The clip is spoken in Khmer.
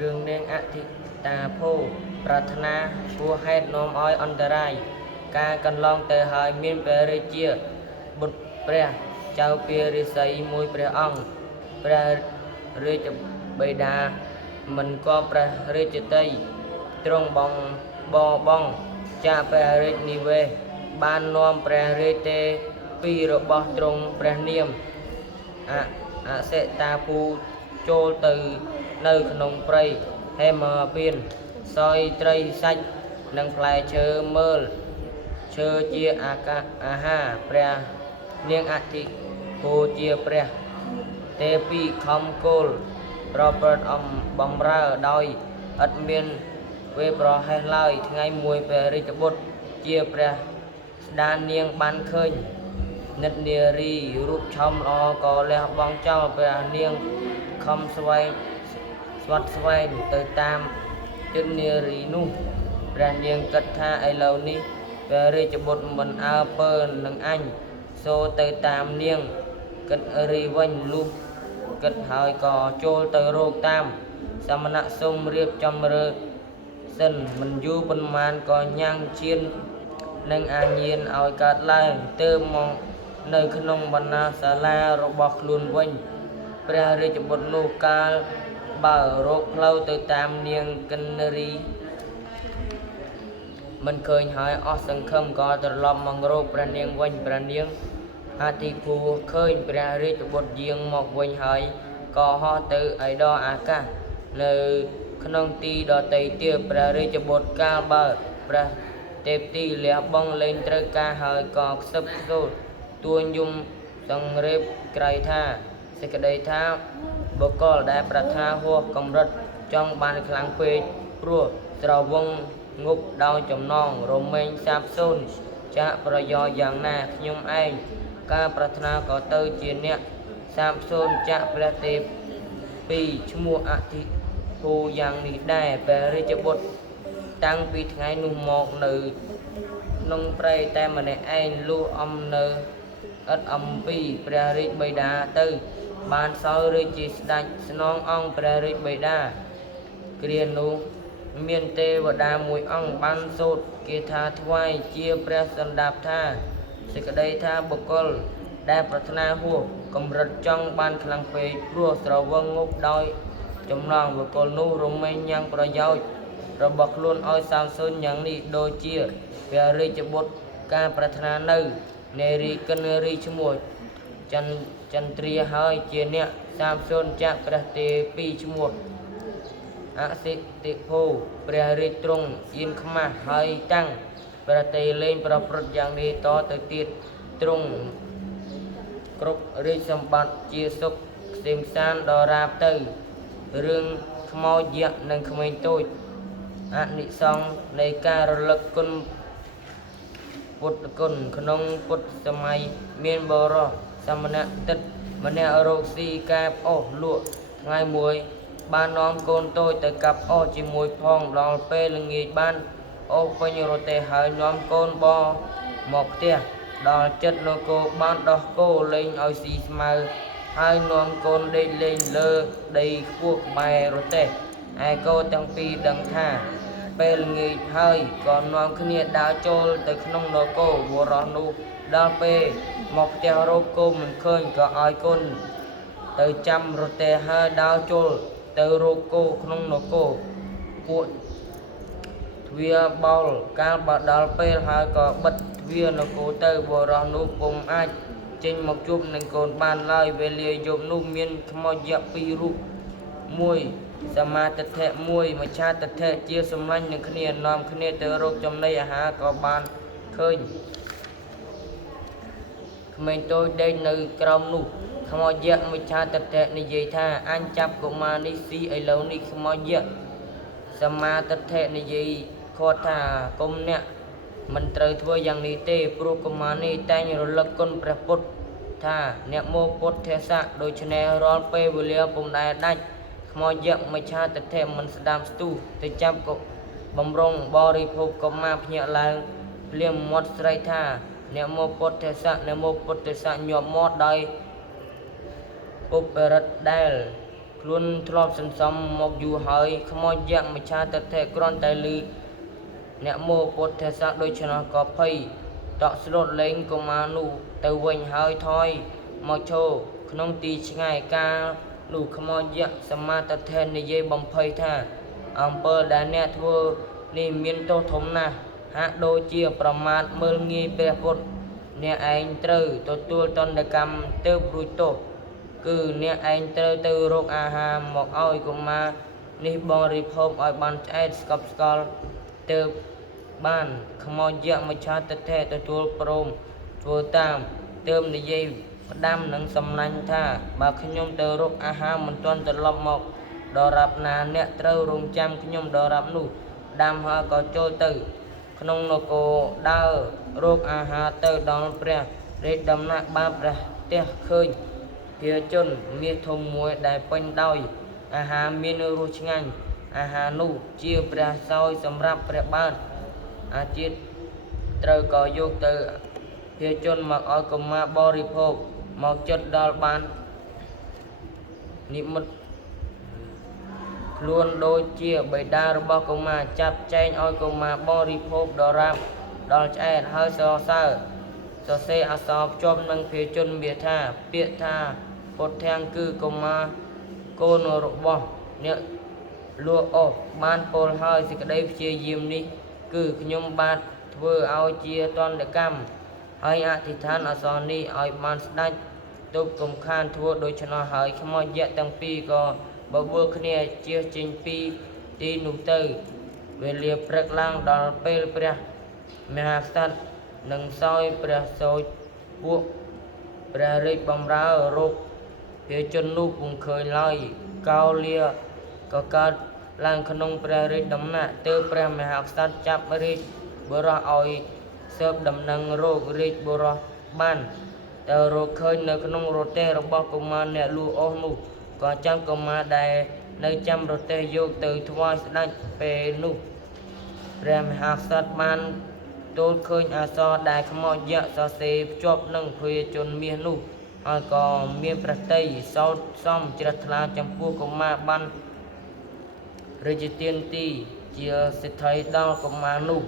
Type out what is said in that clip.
រឿងនាងអធិតាភោប្រាថ្នាហួហេតុនាំឲ្យអន្តរាយការកន្លងទៅហើយមានព្រះរាជាបុត្រព្រះចៅពារាសីមួយព្រះអង្គព្រះរាជបិតាមិនក៏ព្រះរាជតីទ្រង់បងចាព្រះរាជនិវេសបាននាំព្រះរាជទេពីររបស់ទ្រង់ព្រះនាមអសិតាភូចូលទៅនៅក្នុងព្រៃហេមពានសយត្រីសាច់និងផ្លែឈើមើលឈើជាអាហារព្រះនាងអធិភូជាព្រះទេពីខំគោលប្រព្រឹត្តបំរើដោយឥតមានវេប្រហែសឡើយថ្ងៃមួយព្រះរាជបុត្រជាព្រះស្ដាននាងបានឃើញនិតនារីរូបឆោមល្អក៏លះបង់ចោលព្រះនាងខំស្វែងទៅតាមនិតនារីនោះព្រះនាងគិតថាឥឡូវនេះព្រះរាជបុត្រមិនអើពើនឹងអញសូទៅតាមនាងគិតរីវិញលុះគិតហើយក៏ចូលទៅរកតាមសមណៈសុំរៀបចំរើសិនមិនយូរប៉ុន្មានក៏ញ៉ាំងឈាននិងអាញៀនឲ្យកើតឡើងទើបមកនៅក្នុងបណ្ណាសាលារបស់ខ្លួនវិញព្រះរាជបុត្រនោះកាលបើរកផ្លូវទៅតាមនាងកិនរីមិនឃើញហើយអស់សង្ឃឹមក៏ត្រឡប់មករកព្រះនាងវិញព្រះនាងអធិភូឃើញព្រះរាជបុត្រយាងមកវិញហើយក៏ហោះទៅឯដរអាកាសនៅក្នុងទីដទៃទៀតព្រះរាជបុត្រកាលបើព្រះទេពទីលះបង់លែងត្រូវការហើយក៏ខ្សឹបខ្សោតទួញយំសង្រេបក្រៃថាសេចក្តីថាបុគ្គលដែលប្រាថ្នាហួសកម្រិតចង់បានខ្លាំងពេកព្រោះស្រវឹងងប់ដោយចំណងរមែងសាបសូន្យចាក់ប្រយោជន៍យ៉ាងណាខ្ញុំឯងការប្រាថ្នាក៏ទៅជាអ្នកសាបសូន្យចាក់ព្រះទេពពីរឈ្មោះអធិភូយ៉ាងនេះដែរព្រះរាជបុត្រតាំងពីថ្ងៃនោះមកនៅក្នុងព្រៃតែម្នាក់ឯងលុះអំនៅឥតអំពីព្រះរាជបិតាទៅបានសោយរាជជាស្ដេចស្នងអង្គព្រះរាជបិតាគ្រានោះមានទេវតាមួយអង្គបានសូត្រគាថាថ្វាយជាព្រះសន្តាប់ថាសេចក្តីថាបុគ្គលដែលប្រាថ្នាហួសកម្រិតចង់បានខ្លាំងពេកព្រោះស្រវឹងងប់ដោយចំណងបុគ្គលនោះរមែងញ៉ាំងប្រយោជន៍របស់ខ្លួនឲ្យសាបសូន្យយ៉ាងនេះដូចជាព្រះរាជបុត្រការប្រាថ្នានៅនារីកិនរីឈ្មោះចន្ទ្រាហើយជាអ្នកសាបសូន្យចាក់ព្រះទេពីរឈ្មោះអសិតិភូព្រះរាជទ្រង់អៀនខ្មាស់ហើយតាំងព្រះតេលែងប្រព្រឹត្តយ៉ាងនេះតទៅទៀតទ្រង់គ្រប់រាជសម្បត្តិជាសុខក្សេមសាន្តដល់រាបទៅរឿងខ្មោចយក្សនិងក្មេងតូចអនិសង្ឃនៃការរលឹកគុណពុទ្ធគុណក្នុងពុទ្ធសម័យមានបរិសសមណៈទិត្យម្នាក់រកស៊ីកែបអស់លក់ថ្ងៃមួយបាននាំកូនតូចទៅកាប់អស់ជាមួយផងដល់ពេលល្ងាចបានអស់ពេញរទេះហើយនាំកូនបមកផ្ទះដល់ចិត្តនគរបានដោះគោលេងឲ្យស៊ីស្មៅហើយនាំកូនដេកលេងលើដីខ្ពស់ក្បែររទេះឯកូនទាំងពីរដឹងថាពេលល្ងាចហើយក៏នាំគ្នាដើរចូលទៅក្នុងនគរបុរសនោះដល់ពេលមកផ្ទះរកគោមិនឃើញក៏ឲ្យកូនទៅចាំរទេះហើយដើរចូលទៅរកគោក្នុងនគរពួកទ្វារបោលកាលបើដល់ពេលហើយក៏បិទទ្វារនគរទៅបុរសនោះពុំអាចចេញមកជួបនឹងកូនបានឡើយវេលាយប់នោះមានខ្មោចយក្សពីររូបមួយសមាទិដ្ឋិមួយមច្ឆាទិដ្ឋិជាសម្លាញ់នឹងគ្នានាំគ្នាទៅរកចំណីអាហារក៏បានឃើញក្មេងតូចដេកនៅក្រោមនោះខ្មោចយក្សមច្ឆាទិដ្ឋិនិយាយថាអញចាប់កុមារនេះស៊ីឥឡូវនេះខ្មោចយក្សសមាទិដ្ឋិនិយាយខាត់ថាគុំអ្នកមិនត្រូវធ្វើយ៉ាងនេះទេព្រោះកុមារនេះតែងរលឹកគុណព្រះពុទ្ធថាអ្នកមកពុទ្ធស័ក្តិដូច្នេះរាល់ពេលវេលាពុំដែលដាច់ខ្មោចយក្សមច្ឆាទិដ្ឋិមិនស្ដាប់ស្ទុះទៅចាប់ក៏បំរុងបរិភោគកុមារភ្ញាក់ឡើងភ្លាមមាត់ស្រែកថាអ្នកមកពុទ្ធស័ក្តិញាប់មាត់ដោយពុទ្ធរិទ្ធដែល ខ្លួនធ្លាប់សន្សំមកយូរហើយខ្មោចយក្សមច្ឆាទិដ្ឋិគ្រាន់តែឮអ្នកមោពុទ្ធសាសន៍ដូច្នោះក៏ភ័យតក់ស្លុតលែងកុមារនោះទៅវិញហើយថយមកឈរក្នុងទីឆ្ងាយកាលនោះខ្មោចយក្សសមាទិដ្ឋិនិយាយបំភ័យថាអំពើដែលអ្នកធ្វើនេះមានទោសធំណាស់ហាក់ដូចជាប្រមាថមើលងាយព្រះពុទ្ធអ្នកឯងត្រូវទទួលទណ្ឌកម្មទើបរួចទោសគឺអ្នកឯងត្រូវទៅរកអាហារមកឲ្យកុមារនេះបរិភោគឲ្យបានឆ្អែតស្កប់ស្កល់ទើបបានខ្មោចយក្សមច្ឆាទិដ្ឋិទទួលព្រមធ្វើតាមទើបនិយាយផ្ដាំនឹងសំណាញ់ថាបើខ្ញុំទៅរកអាហារមិនទាន់ត្រឡប់មកដល់រាប់ណាអ្នកត្រូវរងចាំខ្ញុំដល់រាប់នោះដាំហើយក៏ចូលទៅក្នុងនគរដើររកអាហារទៅដល់ព្រះរាជដំណាក់បានព្រះទះឃើញភាជនមាសធំមួយដែលពេញដោយអាហារមានរសឆ្ងាញ់អាហារនោះជាព្រះសោយសម្រាប់ព្រះបាទអាជាតិត្រូវក៏យកទៅភាជនមកឲ្យកុមារបរិភោគមកចិត្តដល់បាននិមិត្តខ្លួនដូចជាបិតារបស់កុមារចាប់ចែងឲ្យកុមារបរិភោគដល់រាបដល់ឆ្អែតហើយសរសេរអក្សរភ្ជាប់នឹងភាជនមាសថាពាក្យថាពុទ្ធាំងគឺកុមារកូនរបស់អ្នកលួអស់បានពោលហើយសេចក្តីព្យាយាមនេះគឺខ្ញុំបាទធ្វើឲ្យជាទណ្ឌកម្មហើយអធិដ្ឋានអក្សរនេះឲ្យបានស្ដេចទប់កំខានធ្វើដូច្នោះហើយខ្មោចយក្សទាំងពីរក៏បបួលគ្នាជៀសចេញពីទីនោះទៅវេលាព្រឹកឡើងដល់ពេលព្រះមហាក្សត្រនិងសោយព្រះសូចពួកព្រះរាជបម្រើរោគភាជននោះពុំឃើញឡើយកោលាក៏កើតឡើងក្នុងព្រះរាជដំណាក់ទើបព្រះមហាក្សត្រចាប់រាជបុរសឲ្យសើបដំណឹងរោគរាជបុរសបានតែរកឃើញនៅក្នុងរទេះរបស់កុមារអ្នកលួអស់នោះក៏ចាំកុមារដែលនៅចាំរទេះយកទៅថ្វាយស្ដេចពេលនោះព្រះមហាក្សត្របានទូលឃើញអក្សរដែលខ្មោចយក្សសរសេរភ្ជាប់នឹងភាជនមាសនោះហើយក៏មានព្រះតីសោតសមជ្រះថ្លាចំពោះកុមារបានរាជទានទីជាសិទ្ធិដល់កុមារនោះ